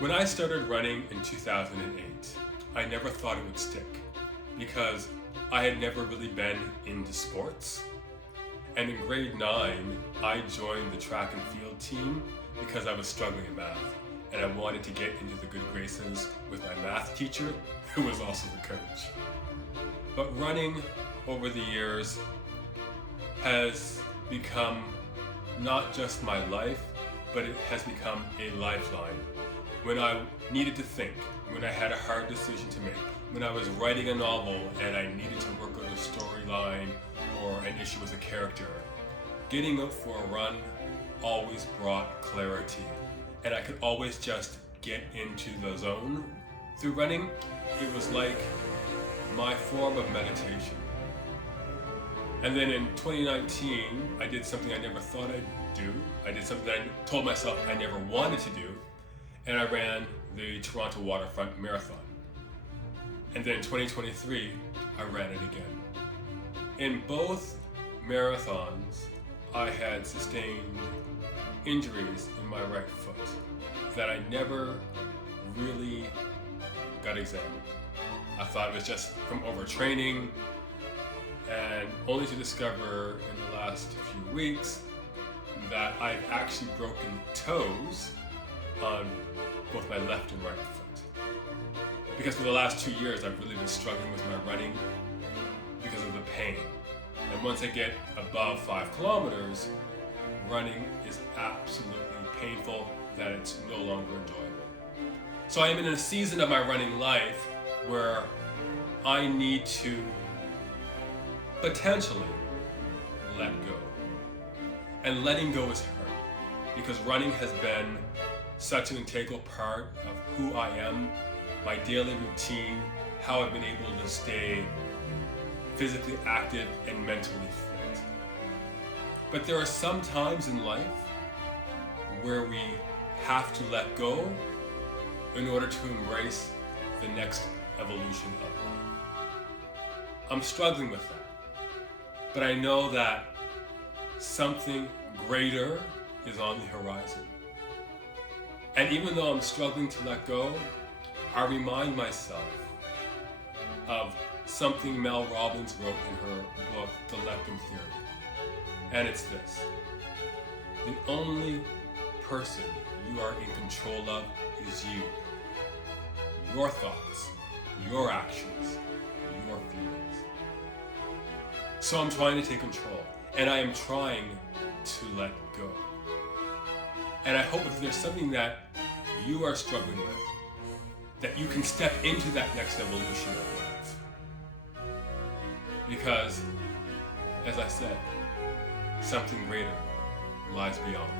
When I started running in 2008, I never thought it would stick because I had never really been into sports. And in grade 9, I joined the track and field team because I was struggling in math and I wanted to get into the good graces with my math teacher, who was also the coach. But running over the years has become not just my life, but it has become a lifeline. When I needed to think, when I had a hard decision to make, when I was writing a novel and I needed to work out a storyline or an issue with a character, getting out for a run always brought clarity. And I could always just get into the zone through running. It was like my form of meditation. And then in 2019, I did something I never thought I'd do. I did something that I told myself I never wanted to do. And I ran the Toronto Waterfront Marathon. And then in 2023, I ran it again. In both marathons, I had sustained injuries in my right foot that I never really got examined. I thought it was just from overtraining, and only to discover in the last few weeks that I've actually broken toes on both my left and right foot. Because for the last 2 years, I've really been struggling with my running because of the pain. And once I get above 5 kilometers, running is absolutely painful that it's no longer enjoyable. So I am in a season of my running life where I need to potentially let go. And letting go is hard because running has been such an integral part of who I am, my daily routine, how I've been able to stay physically active and mentally fit. But there are some times in life where we have to let go in order to embrace the next evolution of life. I'm struggling with that, but I know that something greater is on the horizon. And even though I'm struggling to let go, I remind myself of something Mel Robbins wrote in her book, The Let Them Theory. And it's this: the only person you are in control of is you. Your thoughts, your actions, your feelings. So I'm trying to take control, and I am trying to let go. And I hope if there's something that you are struggling with, that you can step into that next evolution of life. Because, as I said, something greater lies beyond.